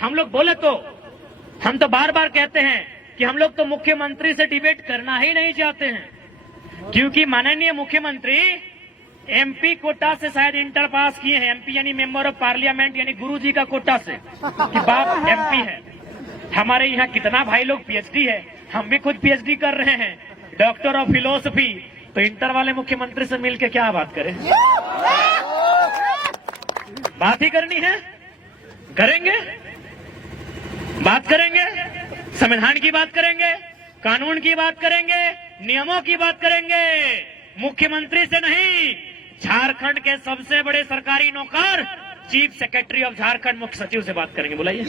हम लोग बोले तो हम तो बार बार कहते हैं कि हम लोग तो मुख्यमंत्री से डिबेट करना ही नहीं चाहते हैं, क्योंकि माननीय मुख्यमंत्री एमपी कोटा से शायद इंटर पास किए हैं। एमपी यानी मेंबर ऑफ पार्लियामेंट, यानी गुरुजी का कोटा से कि बाप एमपी है। हमारे यहाँ कितना भाई लोग पीएचडी है, हम भी खुद पीएचडी कर रहे हैं, डॉक्टर ऑफ फिलोसफी। तो इंटर वाले मुख्यमंत्री से मिलके क्या बात करें? बात ही करनी है, करेंगे, बात करेंगे, संविधान की बात करेंगे, कानून की बात करेंगे, नियमों की बात करेंगे। मुख्यमंत्री से नहीं, झारखंड के सबसे बड़े सरकारी नौकर चीफ सेक्रेटरी ऑफ झारखंड मुख्य सचिव से बात करेंगे। बुलाइए,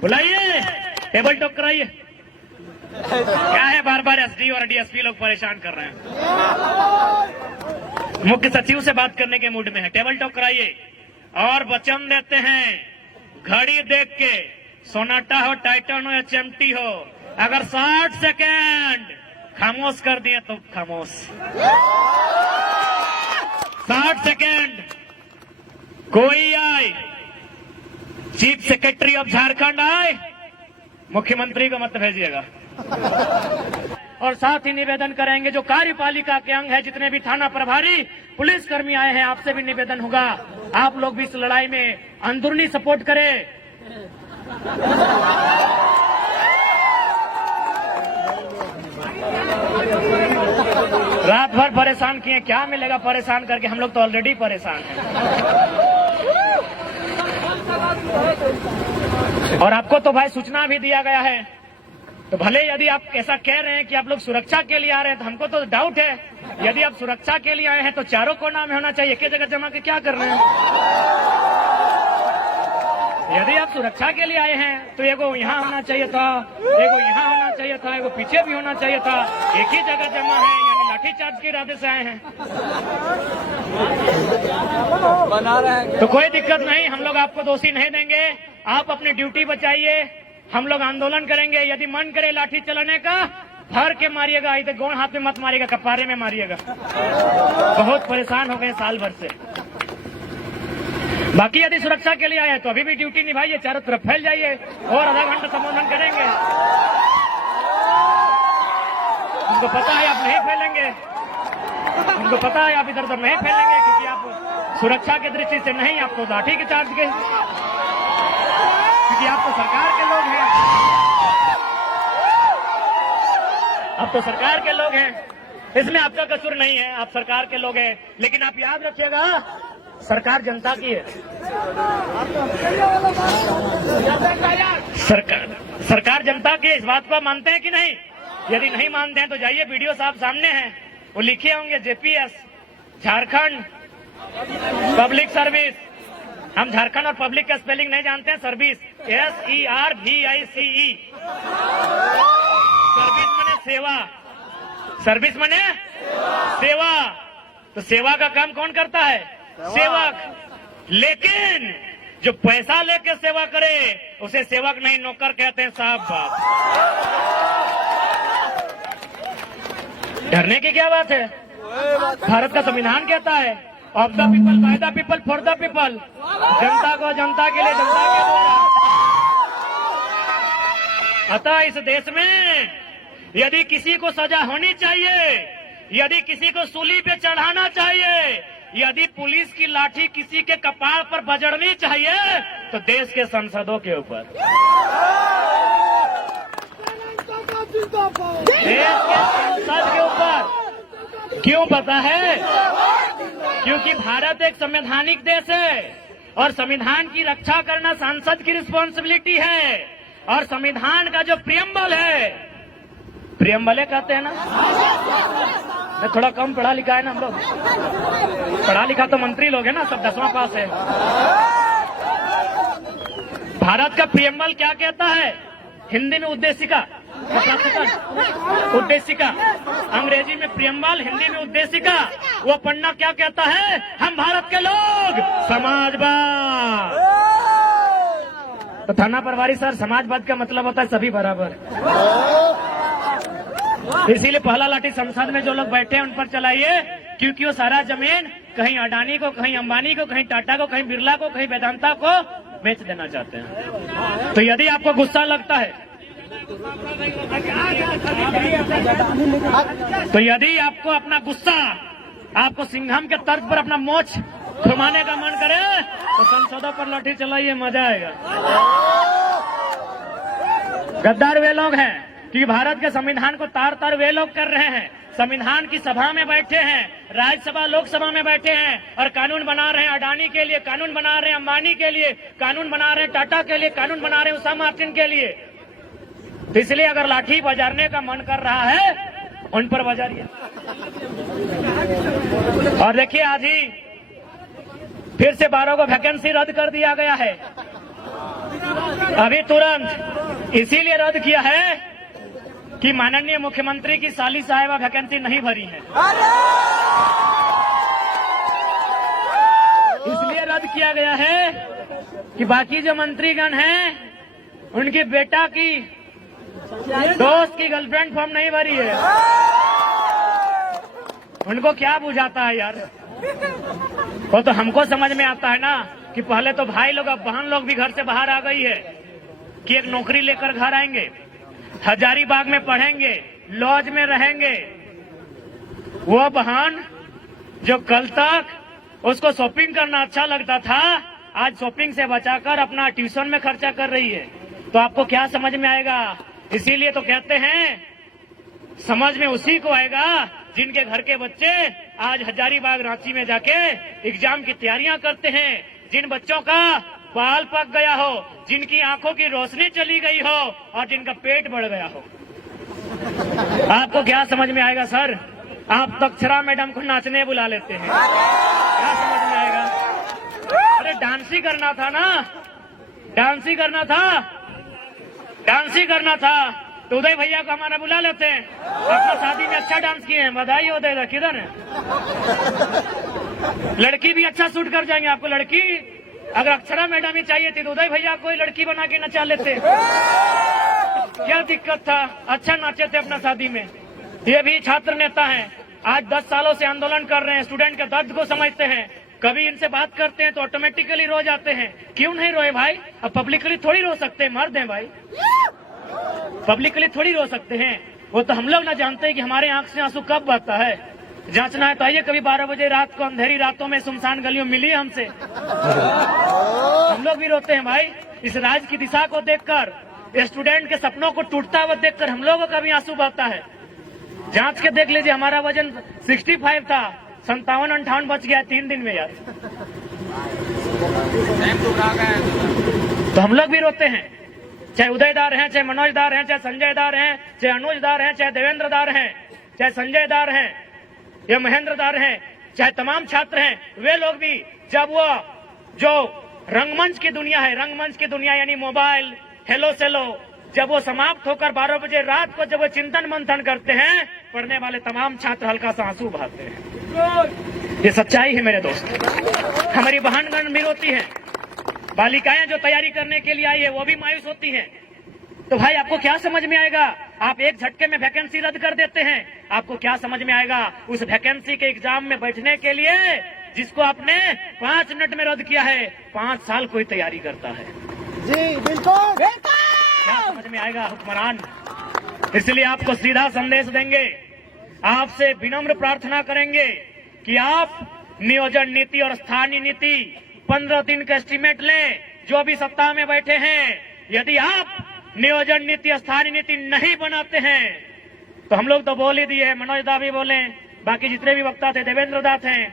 बुलाइए, टेबल टॉक कराइए। क्या है बार बार एसडी और डीएसपी लोग परेशान कर रहे हैं। मुख्य सचिव से बात करने के मूड में है, टेबल टॉक कराइए। और वचन देते हैं, घड़ी देख के, सोनाटा हो, टाइटन हो या चिमटी हो, अगर 60 सेकेंड खामोश कर दिए तो खामोश। 60 सेकेंड कोई आए, चीफ सेक्रेटरी ऑफ झारखंड आए, मुख्यमंत्री को मत भेजिएगा। और साथ ही निवेदन करेंगे, जो कार्यपालिका के अंग है, जितने भी थाना प्रभारी, पुलिसकर्मी आए हैं, आपसे भी निवेदन होगा, आप लोग भी इस लड़ाई में अंदरूनी सपोर्ट करें। रात भर परेशान किए, क्या मिलेगा परेशान करके? हम लोग तो ऑलरेडी परेशान हैं। और आपको तो भाई सूचना भी दिया गया है, तो भले यदि आप ऐसा कह रहे हैं कि आप लोग सुरक्षा के लिए आ रहे हैं, तो हमको तो डाउट है। यदि आप सुरक्षा के लिए आए हैं तो चारों कोना में होना चाहिए, एक जगह जमा के क्या कर रहे हैं? यदि आप सुरक्षा के लिए आए हैं तो एगो यहाँ होना चाहिए था, एगो यहाँ होना चाहिए था, एगो पीछे भी होना चाहिए था। एक ही जगह जमा है, यानी लाठीचार्ज के इरादे से आए हैं। बना रहे हैं तो कोई दिक्कत नहीं, हम लोग आपको दोषी नहीं देंगे। आप अपनी ड्यूटी बचाइए, हम लोग आंदोलन करेंगे। यदि मन करे लाठी चलाने का, भर के मारिएगा, इधर गोड़ हाथ में मत मारिएगा, कपारे में मारिएगा। बहुत परेशान हो गए साल भर से। बाकी यदि सुरक्षा के लिए आए तो अभी भी ड्यूटी निभाइए, चारों तरफ फैल जाइए, और आधा घंटा संबोधन करेंगे। उनको पता है आप नहीं फैलेंगे, उनको पता है आप इधर उधर नहीं फैलेंगे, क्योंकि आप सुरक्षा की दृष्टि से नहीं, आप तो लाठी के चार्ज के, क्योंकि आप तो सरकार के लोग हैं, आप तो सरकार के लोग हैं। इसमें आपका कसूर नहीं है, आप सरकार के लोग हैं। लेकिन आप याद रखिएगा, सरकार जनता की है। सरकार जनता की है, इस बात को आप मानते हैं कि नहीं? यदि नहीं मानते हैं तो जाइए, वीडियो साहब सामने हैं, वो लिखे होंगे जेपीएस, झारखंड पब्लिक सर्विस। हम झारखंड और पब्लिक का स्पेलिंग नहीं जानते हैं, सर्विस, SERVICE। सर्विस माने सेवा, सर्विस माने सेवा। तो सेवा का काम कौन करता है? सेवक। लेकिन जो पैसा लेके सेवा करे उसे सेवक नहीं, नौकर कहते हैं साहब। बात डरने की क्या बात है? भारत का संविधान कहता है, of the people, by the people, for the people. जनता को जनता के लिए, जनता के द्वारा। अतः इस देश में यदि किसी को सजा होनी चाहिए, यदि किसी को सूली पे चढ़ाना चाहिए, यदि पुलिस की लाठी किसी के कपाड़ पर बजड़नी चाहिए, तो देश के सांसदों के ऊपर, देश के संसद के ऊपर। क्यों पता है? क्योंकि भारत एक संवैधानिक देश है, और संविधान की रक्षा करना सांसद की रिस्पॉन्सिबिलिटी है। और संविधान का जो प्रियम्बल है, प्रियम्बले कहते हैं ना, थोड़ा कम पढ़ा लिखा है ना हम लोग, पढ़ा लिखा तो मंत्री लोग है ना, सब 10वां पास है। भारत का प्रियम्बल क्या कहता है? हिंदी में उद्देशिका, उद्देशिका, अंग्रेजी में प्रियम्बल, हिंदी में उद्देशिका। वो पढ़ना क्या कहता है? हम भारत के लोग समाजवाद। तो थाना प्रभारी सर, समाजवाद का मतलब होता है सभी बराबर। इसीलिए पहला लाठी संसद में जो लोग बैठे हैं उन पर चलाइए, क्योंकि वो सारा जमीन कहीं अडानी को, कहीं अंबानी को, कहीं टाटा को, कहीं बिरला को, कहीं वेदांता को बेच देना चाहते हैं। तो यदि आपको गुस्सा लगता है, तो यदि आपको अपना गुस्सा, आपको सिंघम के तर्ज पर अपना मोछ घुमाने का मन करे तो संसदों पर लाठी चलाइए, मजा आएगा। गद्दार वे लोग हैं कि भारत के संविधान को तार तार वे लोग कर रहे हैं। संविधान की सभा में बैठे हैं, राज्यसभा लोकसभा में बैठे हैं और कानून बना रहे हैं अडानी के लिए, कानून बना रहे हैं अंबानी के लिए, कानून बना रहे हैं टाटा के लिए, कानून बना रहे हैं उषा मार्टिन के लिए। तो इसलिए अगर लाठी बजारने का मन कर रहा है उन पर बजारिए। और देखिए आज ही फिर से 12 को वैकेंसी रद्द कर दिया गया है। अभी तुरंत इसीलिए रद्द किया है कि माननीय मुख्यमंत्री की साली साहिबा वैकेंसी नहीं भरी है, इसलिए रद्द किया गया है कि बाकी जो मंत्रीगण हैं उनकी बेटा की दोस्त की गर्लफ्रेंड फॉर्म नहीं भरी है। उनको क्या बुझाता है यार, वो तो हमको समझ में आता है ना कि पहले तो भाई लोग, अब बहन लोग भी घर से बाहर आ गई है कि एक नौकरी लेकर घर आएंगे, हजारीबाग में पढ़ेंगे, लॉज में रहेंगे। वो बहन जो कल तक उसको शॉपिंग करना अच्छा लगता था, आज शॉपिंग से बचाकर अपना ट्यूशन में खर्चा कर रही है। तो आपको क्या समझ में आएगा? इसीलिए तो कहते हैं समझ में उसी को आएगा जिनके घर के बच्चे आज हजारीबाग रांची में जाके एग्जाम की तैयारियां करते हैं, जिन बच्चों का बाल पक गया हो, जिनकी आंखों की रोशनी चली गई हो और जिनका पेट बढ़ गया हो। आपको क्या समझ में आएगा सर? आप तो अक्षरा मैडम को नाचने बुला लेते हैं, क्या समझ में आएगा? अरे डांस ही करना था ना, डांस ही करना था, डांस ही करना था तो उदय भैया को हमारा बुला लेते हैं। अपना शादी में अच्छा डांस किए हैं, बधाई हो। उदय किधर है? लड़की भी अच्छा शूट कर जाएंगे आपको। लड़की अगर अक्षरा मैडम ही चाहिए थी तो उदय भैया कोई लड़की बना के नचा लेते, क्या दिक्कत था? अच्छा नाचे थे अपना शादी में। ये भी छात्र नेता हैं, आज 10 सालों से आंदोलन कर रहे हैं, स्टूडेंट के दर्द को समझते हैं। कभी इनसे बात करते हैं तो ऑटोमेटिकली रो जाते हैं। क्यों नहीं रोए भाई? अब पब्लिकली थोड़ी रो सकते हैं, मर्द हैं भाई, पब्लिकली थोड़ी रो सकते हैं। वो तो हम लोग ना जानते हैं कि हमारे आंख से आंसू कब बहता है। जांचना है तो आइए कभी 12 बजे रात को अंधेरी रातों में सुनसान गलियों मिलिए हमसे, हम लोग भी रोते हैं भाई। इस राज्य की दिशा को देखकर, स्टूडेंट के सपनों को टूटता हुआ देखकर हम लोगों का भी आंसू बहता है। जांच के देख लीजिए, हमारा वजन 65 था, 57-58 बच गया 3 दिन में यार। तो हम लोग भी रोते हैं, चाहे उदयदार हैं, चाहे मनोजदार हैं, चाहे संजयदार हैं, चाहे अनुजदार हैं, चाहे देवेंद्रदार हैं, चाहे संजयदार हैं या महेंद्रदार हैं, चाहे तमाम छात्र हैं। वे लोग भी जब वो जो रंगमंच की दुनिया है, रंगमंच की दुनिया यानी मोबाइल, हेलो सेलो, जब वो समाप्त होकर 12 बजे रात को जब वो चिंतन मंथन करते हैं, पढ़ने वाले तमाम छात्र हल्का सा आंसू बहाते हैं। ये सच्चाई है मेरे दोस्त। हमारी बहनगण भी रोती है, बालिकाएं जो तैयारी करने के लिए आई है वो भी मायूस होती हैं। तो भाई आपको क्या समझ में आएगा? आप एक झटके में वैकेंसी रद्द कर देते हैं, आपको क्या समझ में आएगा उस वैकेंसी के एग्जाम में बैठने के लिए जिसको आपने 5 मिनट में रद्द किया है? 5 साल कोई तैयारी करता है जी, बिल्कुल। क्या समझ में आएगा हुक्मरान? इसलिए आपको सीधा संदेश देंगे, आपसे विनम्र प्रार्थना करेंगे कि आप नियोजन नीति और स्थानीय नीति 15 दिन का एस्टीमेट लें। जो अभी सत्ता में बैठे हैं, यदि आप नियोजन नीति स्थानीय नीति नहीं बनाते हैं तो हम लोग तो बोल ही दिए, मनोज दा भी बोले, बाकी जितने भी वक्ता थे, देवेंद्र दा थे,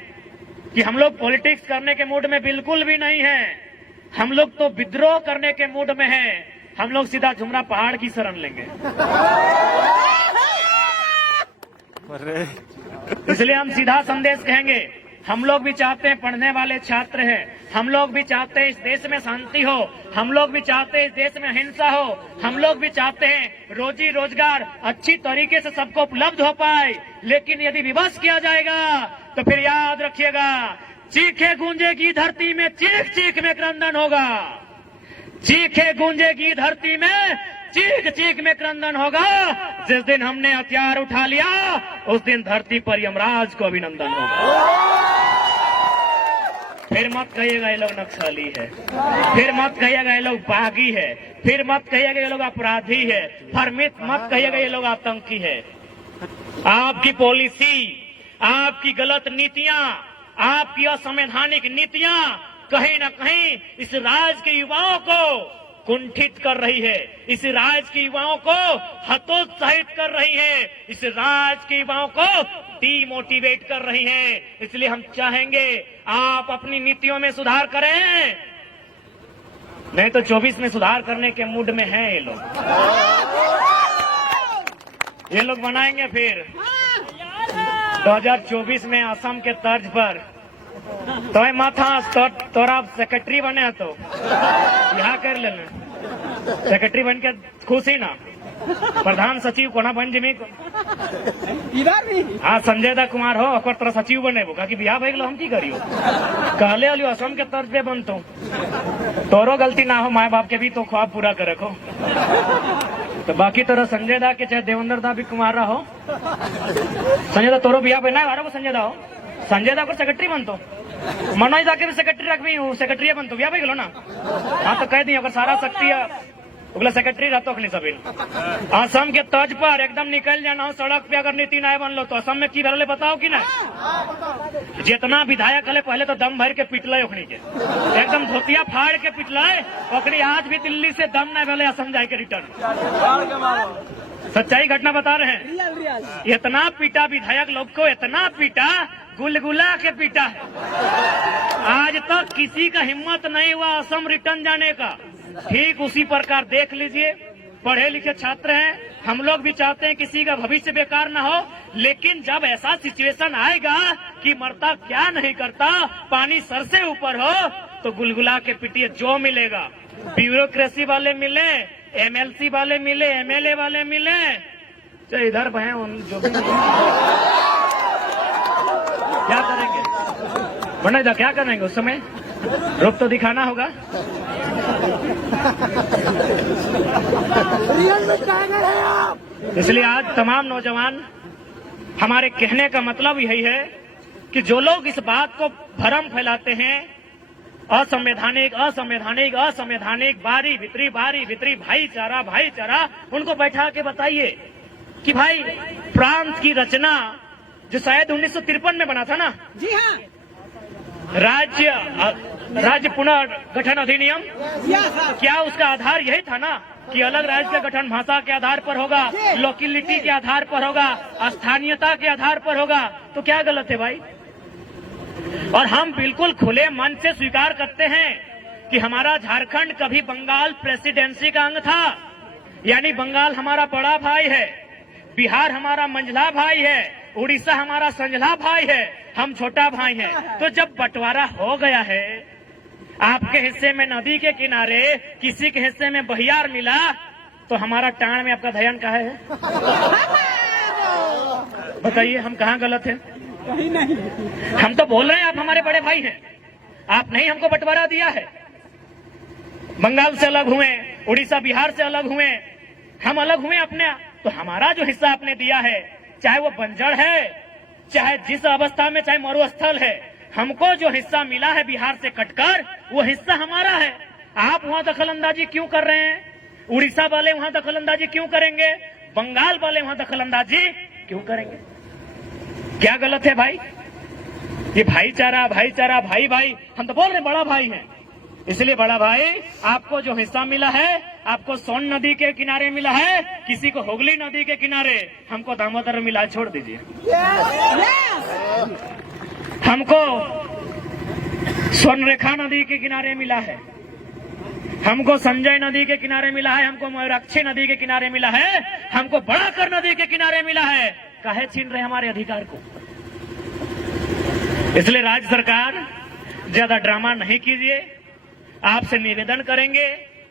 कि हम लोग पॉलिटिक्स करने के मूड में बिल्कुल भी नहीं है। हम लोग तो विद्रोह करने के मूड में हैं। हम लोग सीधा झुमरा पहाड़ की शरण लेंगे। इसलिए हम सीधा संदेश कहेंगे, हम लोग भी चाहते हैं पढ़ने वाले छात्र हैं, हम लोग भी चाहते हैं इस देश में शांति हो, हम लोग भी चाहते हैं इस देश में अहिंसा हो, हम लोग भी चाहते हैं रोजी रोजगार अच्छी तरीके से सबको उपलब्ध हो पाए। लेकिन यदि विवश किया जाएगा तो फिर याद रखिएगा, चीखे गूंजेगी धरती में, चीख चीख में क्रंदन होगा। चीखे गूंजेगी धरती में, चीख चीख में क्रंदन होगा। जिस दिन हमने हथियार उठा लिया उस दिन धरती पर यमराज को अभिनंदन होगा। फिर मत कहिएगा ये लोग नक्सली है, फिर मत कहिएगा ये लोग बागी है, फिर मत कहिएगा ये लोग अपराधी है, फिर मत कहिएगा ये लोग आतंकी है। आपकी पॉलिसी, आपकी गलत नीतियां, आपकी असंवैधानिक नीतियां कहीं न कहीं इस राज्य के युवाओं को कुंठित कर रही है, इस राज्य के युवाओं को हतोत्साहित कर रही है, इस राज्य के युवाओं को डीमोटिवेट कर रही है। इसलिए हम चाहेंगे आप अपनी नीतियों में सुधार करें, नहीं तो 24 में सुधार करने के मूड में हैं ये लोग बनाएंगे फिर 2024 में असम के तर्ज पर। तो माथा तोरा सेक्रेटरी बने तो यहाँ कर लेना, सेक्रेटरी बन के खुशी ना, प्रधान सचिव कोना बन जिमी इधर भी हाँ संजय दा कुमार हो और तोरा सचिव बने वो कि बिहार भाई हम की करियो कहले अलियो असम के तर्ज पे बनतो, तोरो गलती ना हो, माए बाप के भी तो ख्वाब पूरा कर रखो। तो बाकी तोरा संजय दा के चाहे देवेंद्र दा भी कुमार रहो, संजय दा तोरो बिहार बना है, संजय दा हो, संजय दा को सेक्रेटरी बनतो, मनोज दा के भी सेक्रेटरी रखबी, सेक्रेटरी बनतो बिहार भाई गलो ना। हाँ तो कह दी अगर सारा शक्ति उगला सेक्रेटरी रहतो नहीं सभी। असम के तर्ज पर एकदम निकल जाना हो सड़क पे, अगर नीति नया बन लो तो असम में की भरले बताओ कि ना। जितना विधायक हले पहले तो दम भर के पिटल ओखनी के, एकदम धोतिया फाड़ के पिटल ओखनी, आज भी दिल्ली से दम न भले असम जाए के रिटर्न। सच्चाई घटना बता रहे हैं, इतना पीटा विधायक लोग को, इतना पीटा, गुलगुला के पीटा है। आज तक किसी का हिम्मत नहीं हुआ असम रिटर्न जाने का। ठीक उसी प्रकार देख लीजिए, पढ़े लिखे छात्र हैं, हम लोग भी चाहते हैं किसी का भविष्य बेकार ना हो, लेकिन जब ऐसा सिचुएशन आएगा कि मरता क्या नहीं करता, पानी सर से ऊपर हो, तो गुलगुला के पिटिए, जो मिलेगा। ब्यूरोक्रेसी वाले मिले, एमएलसी वाले मिले, एमएलए वाले मिले, चाहे इधर बहे जो भी क्या करेंगे बना, क्या करेंगे उस समय, रूप तो दिखाना होगा। इसलिए आज तमाम नौजवान, हमारे कहने का मतलब यही है कि जो लोग इस बात को भ्रम फैलाते हैं, असंवैधानिक असंवैधानिक असंवैधानिक, बारी भीतरी भाईचारा भाईचारा, उनको बैठा के बताइए कि भाई प्रांत की रचना जो शायद 1953 में बना था ना, जी हाँ, राज्य पुनर्गठन अधिनियम, क्या उसका आधार यही था ना कि अलग राज्य का गठन भाषा के आधार पर होगा, लोकेलिटी के आधार पर होगा, स्थानीयता के आधार पर होगा। तो क्या गलत है भाई? और हम बिल्कुल खुले मन से स्वीकार करते हैं कि हमारा झारखंड कभी बंगाल प्रेसिडेंसी का अंग था, यानी बंगाल हमारा बड़ा भाई है, बिहार हमारा मंझला भाई है, उड़ीसा हमारा संझला भाई है, हम छोटा भाई हैं। तो जब बंटवारा हो गया है, आपके हिस्से में नदी के किनारे, किसी के हिस्से में बहियार मिला, तो हमारा टाण में आपका ध्यान कहाँ है? बताइए हम कहाँ गलत हैं? कहीं नहीं। हम तो बोल रहे हैं आप हमारे बड़े भाई हैं, आप नहीं हमको बंटवारा दिया है। बंगाल से अलग हुए, उड़ीसा बिहार से अलग हुए, हम अलग हुए अपने, तो हमारा जो हिस्सा आपने दिया है, चाहे वो बंजर है, चाहे जिस अवस्था में, चाहे मरुस्थल है, हमको जो हिस्सा मिला है बिहार से कटकर, वो हिस्सा हमारा है। आप वहां दखलंदाजी क्यों कर रहे हैं? उड़ीसा वाले वहां दखलंदाजी क्यों करेंगे? बंगाल वाले वहां दखलंदाजी क्यों करेंगे? क्या गलत है भाई? ये भाईचारा भाईचारा, भाई भाई, हम तो बोल रहे बड़ा भाई हैं। इसलिए बड़ा भाई, आपको जो हिस्सा मिला है, आपको सोन नदी के किनारे मिला है, किसी को हुगली नदी के किनारे, हमको दामोदर मिला, छोड़ दीजिए। हमको स्वर्णरेखा नदी के किनारे मिला है, हमको संजय नदी के किनारे मिला है, हमको मयूराक्षी नदी के किनारे मिला है, हमको बड़ाकर नदी के किनारे मिला है। काहे छीन रहे हमारे अधिकार को? इसलिए राज्य सरकार ज्यादा ड्रामा नहीं कीजिए, आपसे निवेदन करेंगे।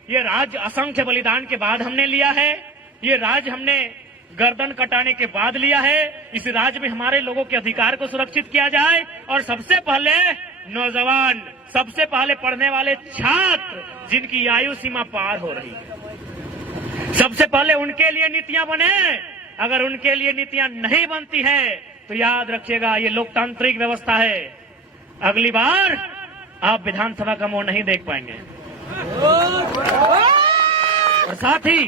ये राज्य असंख्य बलिदान के बाद हमने लिया है, ये राज्य हमने गर्दन कटाने के बाद लिया है। इस राज्य में हमारे लोगों के अधिकार को सुरक्षित किया जाए, और सबसे पहले नौजवान, सबसे पहले पढ़ने वाले छात्र जिनकी आयु सीमा पार हो रही है, सबसे पहले उनके लिए नीतियां बने। अगर उनके लिए नीतियां नहीं बनती है तो याद रखिएगा, ये लोकतांत्रिक व्यवस्था है, अगली बार आप विधानसभा का मोड़ नहीं देख पाएंगे। और साथ ही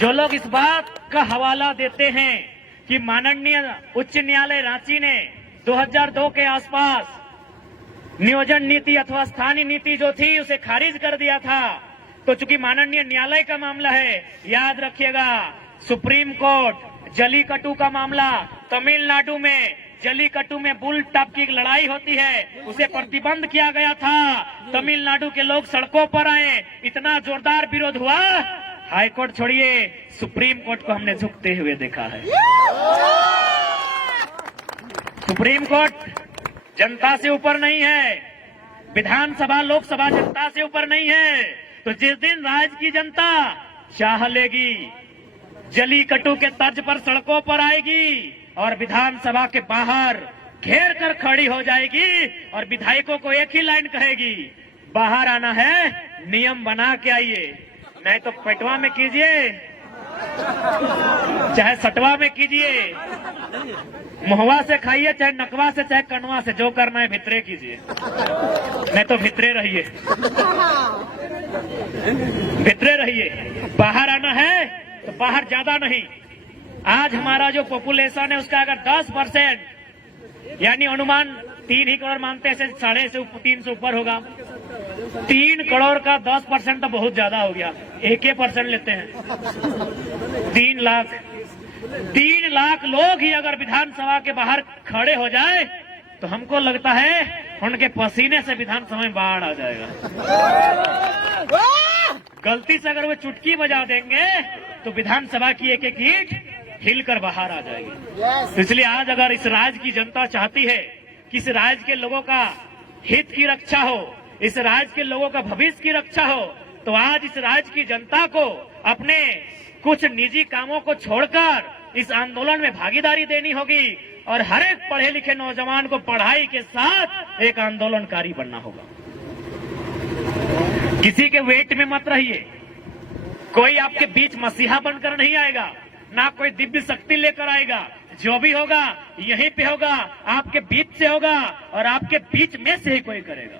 जो लोग इस बात का हवाला देते हैं कि माननीय उच्च न्यायालय रांची ने 2002 के आसपास नियोजन नीति अथवा स्थानीय नीति जो थी उसे खारिज कर दिया था, तो चूंकि माननीय न्यायालय का मामला है, याद रखिएगा सुप्रीम कोर्ट जलीकट्टू का मामला, तमिलनाडु में जलीकट्टू में बुल टॉप की एक लड़ाई होती है, उसे प्रतिबंध किया गया था। तमिलनाडु के लोग सड़कों पर आए, इतना जोरदार विरोध हुआ, हाईकोर्ट छोड़िए सुप्रीम कोर्ट को हमने झुकते हुए देखा है। सुप्रीम कोर्ट जनता से ऊपर नहीं है, विधानसभा लोकसभा जनता से ऊपर नहीं है। तो जिस दिन राज्य की जनता चाह लेगी, जलीकट्टू के तर्ज पर सड़कों पर आएगी और विधानसभा के बाहर घेर कर खड़ी हो जाएगी और विधायकों को एक ही लाइन कहेगी, बाहर आना है, नियम बना के आइए, नहीं तो पेटवा में कीजिए चाहे सटवा में कीजिए, मुहवा से खाइए चाहे नकवा से चाहे कनवा से, जो करना है भितरे कीजिए, नहीं तो भितरे रहिए, भितरे रहिए। बाहर आना है तो बाहर ज्यादा नहीं। आज हमारा जो पॉपुलेशन है उसका अगर 10% यानी अनुमान 3 ही करोड़ मानते हैं, 3.5 से ऊपर होगा। 3 करोड़ का 10% तो बहुत ज्यादा हो गया, 1% लेते हैं 3 लाख लोग ही अगर विधानसभा के बाहर खड़े हो जाए तो हमको लगता है उनके पसीने से विधानसभा में बाढ़ आ जाएगा। गलती से अगर वो चुटकी बजा देंगे तो विधानसभा की एक एक ईंट हिलकर बाहर आ जाएगी। इसलिए आज अगर इस राज्य की जनता चाहती है कि इस राज्य के लोगों का हित की रक्षा हो, इस राज्य के लोगों का भविष्य की रक्षा हो, तो आज इस राज्य की जनता को अपने कुछ निजी कामों को छोड़कर इस आंदोलन में भागीदारी देनी होगी और हर एक पढ़े लिखे नौजवान को पढ़ाई के साथ एक आंदोलनकारी बनना होगा। किसी के वेट में मत रहिए, कोई आपके बीच मसीहा बनकर नहीं आएगा, ना कोई दिव्य शक्ति लेकर आएगा। जो भी होगा यहीं पे होगा, आपके बीच से होगा और आपके बीच में से ही कोई करेगा।